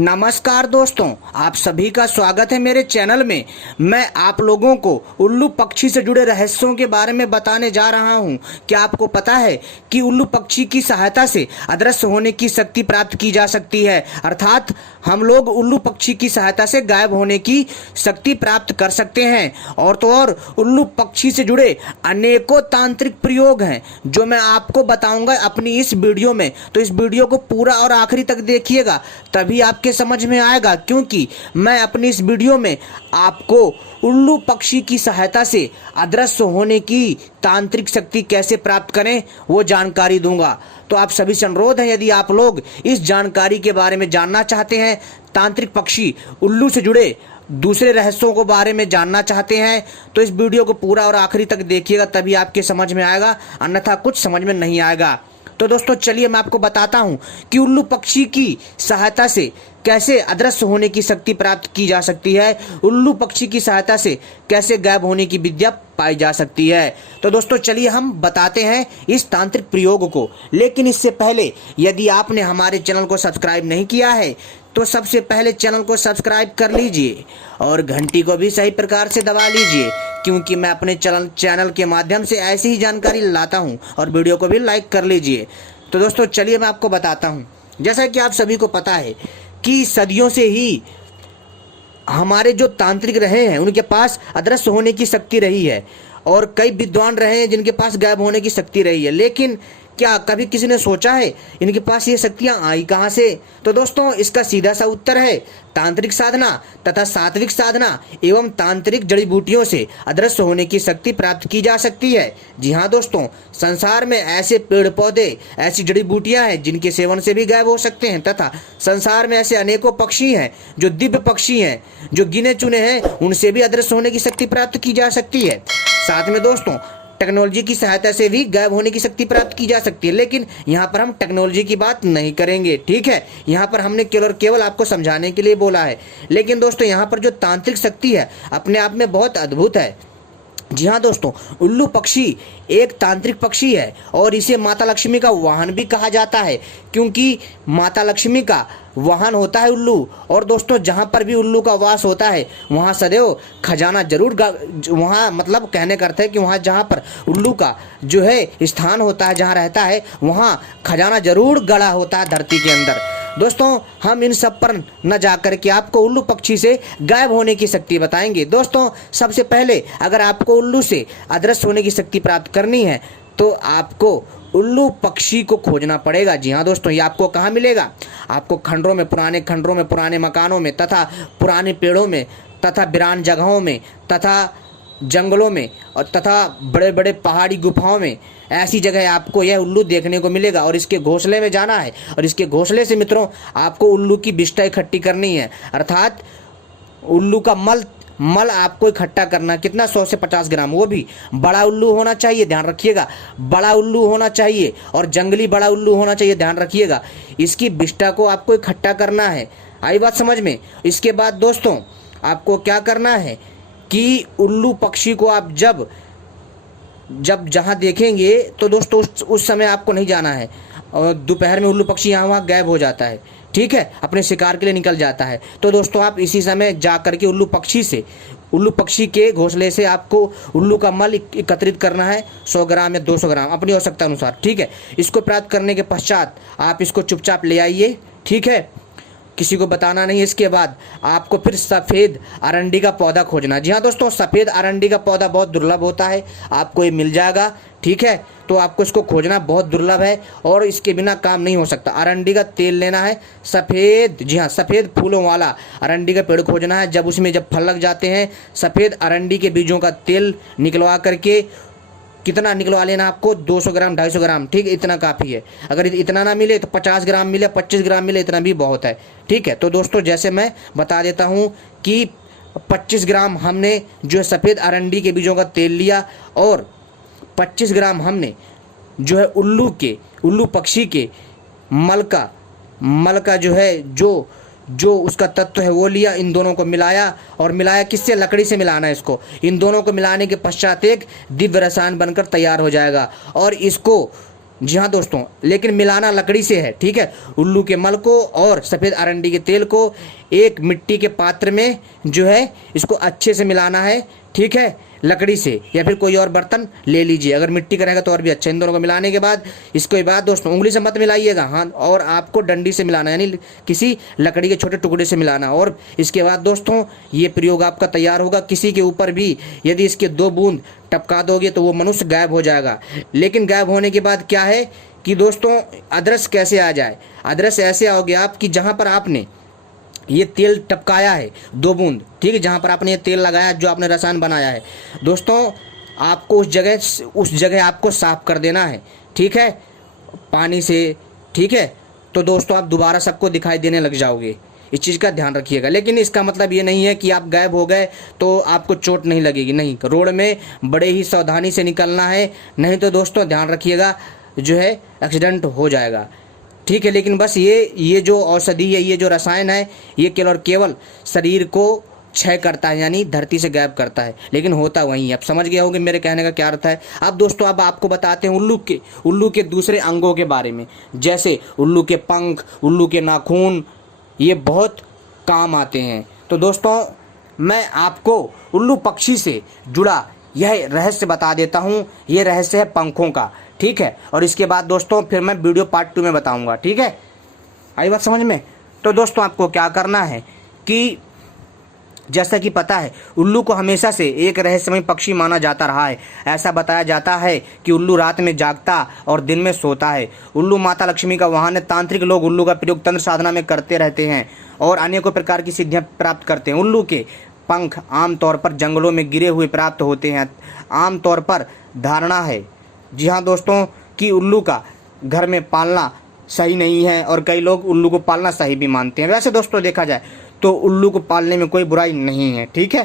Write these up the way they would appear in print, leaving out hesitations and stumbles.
नमस्कार दोस्तों, आप सभी का स्वागत है मेरे चैनल में। मैं आप लोगों को उल्लू पक्षी से जुड़े रहस्यों के बारे में बताने जा रहा हूं। क्या आपको पता है कि उल्लू पक्षी की सहायता से अदृश्य होने की शक्ति प्राप्त की जा सकती है? अर्थात हम लोग उल्लू पक्षी की सहायता से गायब होने की शक्ति प्राप्त कर सकते हैं। और तो और उल्लू पक्षी से जुड़े अनेकों तांत्रिक प्रयोग हैं जो मैं आपको बताऊंगा अपनी इस वीडियो में। तो इस वीडियो को पूरा और आखिरी तक देखिएगा, तभी आपके समझ में आएगा, क्योंकि मैं अपनी इस वीडियो में आपको उल्लू पक्षी की सहायता से अदृश्य होने की तांत्रिक शक्ति कैसे प्राप्त करें वो जानकारी दूंगा। तो आप सभी से अनुरोध है, यदि आप लोग इस जानकारी के बारे में जानना चाहते हैं, तांत्रिक पक्षी उल्लू से जुड़े दूसरे रहस्यों के बारे में जानना चाहते हैं, तो इस वीडियो को पूरा और आखिरी तक देखिएगा, तभी आपके समझ में आएगा, अन्यथा कुछ समझ में नहीं आएगा। तो दोस्तों चलिए मैं आपको बताता हूं कि उल्लू पक्षी की सहायता से कैसे अदृश्य होने की शक्ति प्राप्त की जा सकती है, उल्लू पक्षी की सहायता से कैसे गायब होने की विद्या पाई जा सकती है। तो दोस्तों चलिए हम बताते हैं इस तांत्रिक प्रयोग को। लेकिन इससे पहले यदि आपने हमारे चैनल को सब्सक्राइब नहीं किया है तो सबसे पहले चैनल को सब्सक्राइब कर लीजिए और घंटी को भी सही प्रकार से दबा लीजिए, क्योंकि मैं अपने चैनल के माध्यम से ऐसी ही जानकारी लाता हूं। और वीडियो को भी लाइक कर लीजिए। तो दोस्तों चलिए मैं आपको बताता हूं। जैसा कि आप सभी को पता है कि सदियों से ही हमारे जो तांत्रिक रहे हैं उनके पास अदृश्य होने की शक्ति रही है, और कई विद्वान रहे हैं जिनके पास गायब होने की शक्ति रही है। लेकिन क्या कभी किसी ने सोचा है इनके पास ये शक्तियां आई कहां से? तो दोस्तों इसका सीधा सा उत्तर है तांत्रिक साधना तथा सात्विक साधना एवं तांत्रिक जड़ी बूटियों से अदृश्य होने की शक्ति प्राप्त की जा सकती है। जी हाँ दोस्तों, संसार में ऐसे पेड़ पौधे, ऐसी जड़ी बूटियां हैं जिनके सेवन से भी गायब हो सकते हैं, तथा संसार में ऐसे अनेकों पक्षी हैं जो दिव्य पक्षी हैं, जो गिने चुने हैं, उनसे भी अदृश्य होने की शक्ति प्राप्त की जा सकती है। साथ में दोस्तों टेक्नोलॉजी की सहायता से भी गायब होने की शक्ति प्राप्त की जा सकती है, लेकिन यहाँ पर हम टेक्नोलॉजी की बात नहीं करेंगे, ठीक है। यहाँ पर हमने केवल आपको समझाने के लिए बोला है। लेकिन दोस्तों यहाँ पर जो तांत्रिक शक्ति है अपने आप में बहुत अद्भुत है। जी हाँ दोस्तों, उल्लू पक्षी एक तांत्रिक पक्षी है और इसे माता लक्ष्मी का वाहन भी कहा जाता है, क्योंकि माता लक्ष्मी का वाहन होता है उल्लू। और दोस्तों जहाँ पर भी उल्लू का वास होता है वहाँ सदैव खजाना जरूर वहाँ मतलब कहने करते हैं कि वहाँ जहाँ पर उल्लू का जो है स्थान होता है, जहाँ रहता है, वहाँ खजाना जरूर गड़ा होता है धरती के अंदर। दोस्तों हम इन सब पर न जाकर के आपको उल्लू पक्षी से गायब होने की शक्ति बताएंगे। दोस्तों सबसे पहले अगर आपको उल्लू से अदृश्य होने की शक्ति प्राप्त करनी है तो आपको उल्लू पक्षी को खोजना पड़ेगा। जी हाँ दोस्तों, ये आपको कहाँ मिलेगा? आपको खंडरों में, पुराने खंडरों में, पुराने मकानों में, तथा पुराने पेड़ों में, तथा वीरान जगहों में, तथा जंगलों में, और तथा बड़े बड़े पहाड़ी गुफाओं में, ऐसी जगह आपको यह उल्लू देखने को मिलेगा। और इसके घोंसले में जाना है, और इसके घोंसले से मित्रों आपको उल्लू की विष्ठा इकट्ठी करनी है, अर्थात उल्लू का मल आपको इकट्ठा करना। कितना? 100 से 50 ग्राम। वो भी बड़ा उल्लू होना चाहिए, ध्यान रखिएगा, बड़ा उल्लू होना चाहिए, और जंगली बड़ा उल्लू होना चाहिए, ध्यान रखिएगा। इसकी विष्ठा को आपको इकट्ठा करना है। आई बात समझ में? इसके बाद दोस्तों आपको क्या करना है कि उल्लू पक्षी को आप जब जहाँ देखेंगे तो दोस्तों उस समय आपको नहीं जाना है। और दोपहर में उल्लू पक्षी यहाँ वहाँ गायब हो जाता है, ठीक है, अपने शिकार के लिए निकल जाता है। तो दोस्तों आप इसी समय जा करके उल्लू पक्षी के घोंसले से आपको उल्लू का मल एकत्रित करना है, 100 ग्राम या 200 ग्राम अपनी आवश्यकता अनुसार, ठीक है। इसको प्राप्त करने के पश्चात आप इसको चुपचाप ले आइए, ठीक है, किसी को बताना नहीं। इसके बाद आपको फिर सफ़ेद अरंडी का पौधा खोजना। जी हाँ दोस्तों, सफ़ेद अरंडी का पौधा बहुत दुर्लभ होता है, आपको ये मिल जाएगा, ठीक है। तो आपको इसको खोजना बहुत दुर्लभ है और इसके बिना काम नहीं हो सकता। अरंडी का तेल लेना है सफ़ेद, जी हाँ, सफ़ेद फूलों वाला अरंडी का पेड़ खोजना है। जब उसमें जब फल लग जाते हैं, सफ़ेद अरंडी के बीजों का तेल निकलवा करके, कितना निकलवा लेना आपको? 200 ग्राम, 250 ग्राम, ठीक है, इतना काफ़ी है। अगर इतना ना मिले तो 50 ग्राम मिले, 25 ग्राम मिले, इतना भी बहुत है, ठीक है। तो दोस्तों जैसे मैं बता देता हूँ कि 25 ग्राम हमने जो है सफ़ेद अरंडी के बीजों का तेल लिया, और 25 ग्राम हमने जो है उल्लू पक्षी के मल का जो है जो उसका तत्व है वो लिया। इन दोनों को मिलाया, और मिलाया किससे? लकड़ी से मिलाना है इसको। इन दोनों को मिलाने के पश्चात एक दिव्य रसायन बनकर तैयार हो जाएगा, और इसको जी हाँ दोस्तों, लेकिन मिलाना लकड़ी से है, ठीक है। उल्लू के मल को और सफ़ेद अरंडी के तेल को एक मिट्टी के पात्र में जो है इसको अच्छे से मिलाना है, ठीक है, लकड़ी से या फिर कोई और बर्तन ले लीजिए। अगर मिट्टी का रहेगा तो और भी अच्छा। इन दोनों को मिलाने के बाद इसके बाद दोस्तों उंगली से मत मिलाइएगा, हाँ, और आपको डंडी से मिलाना, यानी किसी लकड़ी के छोटे टुकड़े से मिलाना। और इसके बाद दोस्तों ये प्रयोग आपका तैयार होगा। किसी के ऊपर भी यदि इसके 2 बूंद टपका दोगे तो वो मनुष्य गायब हो जाएगा। लेकिन गायब होने के बाद क्या है कि दोस्तों अदृश्य कैसे आ जाए? अदृश्य ऐसे आओगे आप कि जहाँ पर आपने ये तेल टपकाया है 2 बूंद, ठीक है, जहाँ पर आपने ये तेल लगाया, जो आपने रसायन बनाया है दोस्तों, आपको उस जगह आपको साफ कर देना है, ठीक है, पानी से, ठीक है। तो दोस्तों आप दोबारा सबको दिखाई देने लग जाओगे, इस चीज़ का ध्यान रखिएगा। लेकिन इसका मतलब ये नहीं है कि आप गायब हो गए तो आपको चोट नहीं लगेगी, नहीं। रोड में बड़े ही सावधानी से निकलना है, नहीं तो दोस्तों ध्यान रखिएगा जो है एक्सीडेंट हो जाएगा, ठीक है। लेकिन बस ये जो औषधि है, ये जो रसायन है, ये केवल और केवल शरीर को क्षय करता है, यानी धरती से गायब करता है, लेकिन होता वहीं है। आप समझ गए होंगे मेरे कहने का क्या अर्थ है। अब दोस्तों अब आपको बताते हैं उल्लू के दूसरे अंगों के बारे में, जैसे उल्लू के पंख, उल्लू के नाखून, ये बहुत काम आते हैं। तो दोस्तों मैं आपको उल्लू पक्षी से जुड़ा यह रहस्य बता देता हूँ। ये रहस्य है पंखों का, ठीक है। और इसके बाद दोस्तों फिर मैं वीडियो पार्ट 2 में बताऊंगा, ठीक है। आई बात समझ में? तो दोस्तों आपको क्या करना है कि जैसा कि पता है उल्लू को हमेशा से एक रहस्यमय पक्षी माना जाता रहा है। ऐसा बताया जाता है कि उल्लू रात में जागता और दिन में सोता है। उल्लू माता लक्ष्मी का वाहन है। तांत्रिक लोग उल्लू का प्रयोग तंत्र साधना में करते रहते हैं और अनेकों प्रकार की सिद्धियां प्राप्त करते हैं। उल्लू के पंख आमतौर पर जंगलों में गिरे हुए प्राप्त होते हैं। आमतौर पर धारणा है, जी हाँ दोस्तों, कि उल्लू का घर में पालना सही नहीं है और कई लोग उल्लू को पालना सही भी मानते हैं। वैसे दोस्तों देखा जाए तो उल्लू को पालने में कोई बुराई नहीं है, ठीक है,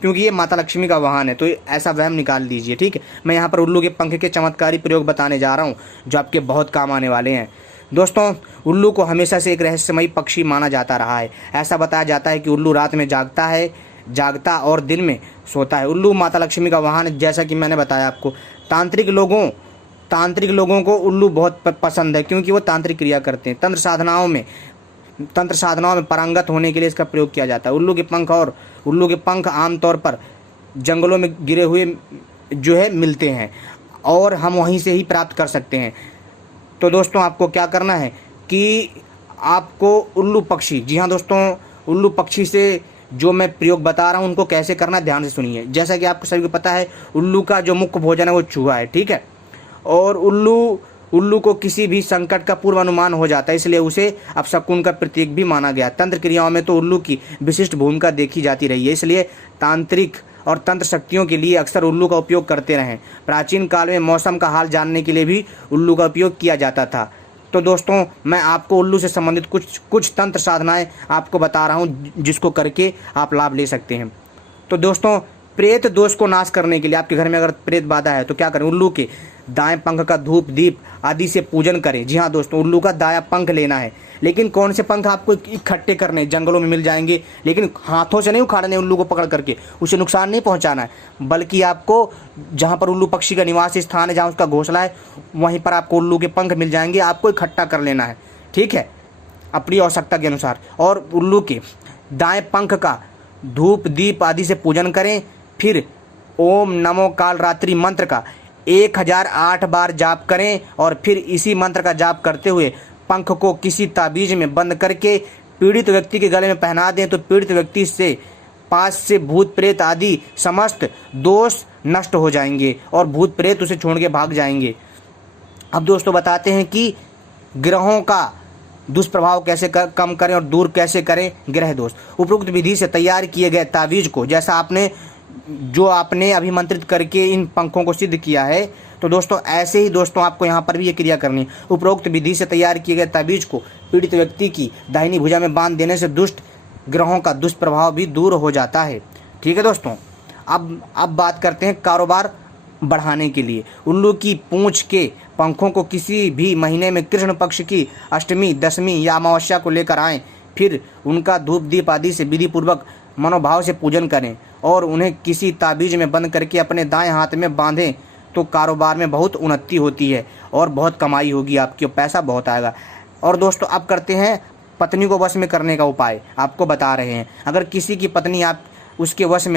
क्योंकि ये माता लक्ष्मी का वाहन है, तो ऐसा वहम निकाल दीजिए, ठीक है। मैं यहाँ पर उल्लू के पंख के चमत्कारी प्रयोग बताने जा रहा हूँ जो आपके बहुत काम आने वाले हैं। दोस्तों उल्लू को हमेशा से एक रहस्यमयी पक्षी माना जाता रहा है। ऐसा बताया जाता है कि उल्लू रात में जागता और दिन में सोता है। उल्लू माता लक्ष्मी का वाहन है, जैसा कि मैंने बताया आपको। तांत्रिक लोगों को उल्लू बहुत पसंद है, क्योंकि वो तांत्रिक क्रिया करते हैं। तंत्र साधनाओं में पारंगत होने के लिए इसका प्रयोग किया जाता है। उल्लू के पंख आमतौर पर जंगलों में गिरे हुए जो है मिलते हैं और हम वहीं से ही प्राप्त कर सकते हैं। तो दोस्तों आपको क्या करना है कि आपको उल्लू पक्षी, जी हाँ दोस्तों, उल्लू पक्षी से जो मैं प्रयोग बता रहा हूँ उनको कैसे करना है ध्यान से सुनिए। जैसा कि आपको सभी को पता है उल्लू का जो मुख्य भोजन है वो चूहा है, ठीक है। और उल्लू को किसी भी संकट का पूर्वानुमान हो जाता है, इसलिए उसे अपशकुन का प्रतीक भी माना गया। तंत्र क्रियाओं में तो उल्लू की विशिष्ट भूमिका देखी जाती रही है, इसलिए तांत्रिक और तंत्र शक्तियों के लिए अक्सर उल्लू का उपयोग करते रहे। प्राचीन काल में मौसम का हाल जानने के लिए भी उल्लू का उपयोग किया जाता था। तो दोस्तों मैं आपको उल्लू से संबंधित कुछ तंत्र साधनाएं आपको बता रहा हूं, जिसको करके आप लाभ ले सकते हैं। तो दोस्तों प्रेत दोष को नाश करने के लिए आपके घर में अगर प्रेत बाधा है तो क्या करें, उल्लू के दाएं पंख का धूप दीप आदि से पूजन करें। जी हाँ दोस्तों, उल्लू का दायां पंख लेना है, लेकिन कौन से पंख आपको इकट्ठे करने, जंगलों में मिल जाएंगे, लेकिन हाथों से नहीं उखाड़ने उल्लू को पकड़ करके, उसे नुकसान नहीं पहुंचाना है, बल्कि आपको जहां पर उल्लू पक्षी का निवास स्थान है, जहां उसका घोंसला है, वहीं पर आपको उल्लू के पंख मिल जाएंगे, आपको इकट्ठा कर लेना है, ठीक है, अपनी आवश्यकता के अनुसार। और उल्लू के दाएं पंख का धूप दीप आदि से पूजन करें। फिर ओम नमो काल रात्रि मंत्र का 1008 बार जाप करें और फिर इसी मंत्र का जाप करते हुए पंख को किसी ताबीज में बंद करके पीड़ित व्यक्ति के गले में पहना दें, तो पीड़ित व्यक्ति से पास से भूत प्रेत आदि समस्त दोष नष्ट हो जाएंगे और भूत प्रेत उसे छोड़ के भाग जाएंगे। अब दोस्तों बताते हैं कि ग्रहों का दुष्प्रभाव कैसे कम करें और दूर कैसे करें ग्रह दोष। उपरोक्त विधि से तैयार किए गए ताबीज को जैसा आपने अभिमंत्रित करके इन पंखों को सिद्ध किया है, तो दोस्तों ऐसे ही दोस्तों आपको यहाँ पर भी ये क्रिया करनी है। उपरोक्त विधि से तैयार किए गए ताबीज को पीड़ित व्यक्ति की दाहिनी भुजा में बांध देने से दुष्ट ग्रहों का दुष्प्रभाव भी दूर हो जाता है, ठीक है दोस्तों। अब बात करते हैं कारोबार बढ़ाने के लिए। उल्लू की पूंछ के पंखों को किसी भी महीने में कृष्ण पक्ष की अष्टमी दशमी या अमावस्या को लेकर आएँ, फिर उनका धूप दीप आदि से विधि पूर्वक मनोभाव से पूजन करें और उन्हें किसी ताबीज में बंद करके अपने दाएं हाथ में बांधें। तो कारोबार में बहुत उन्नति होती है और बहुत कमाई होगी आपकी और पैसा बहुत आएगा। और दोस्तों अब करते हैं पत्नी को वश में करने का उपाय, आपको बता रहे हैं। अगर किसी की पत्नी आप उसके वश में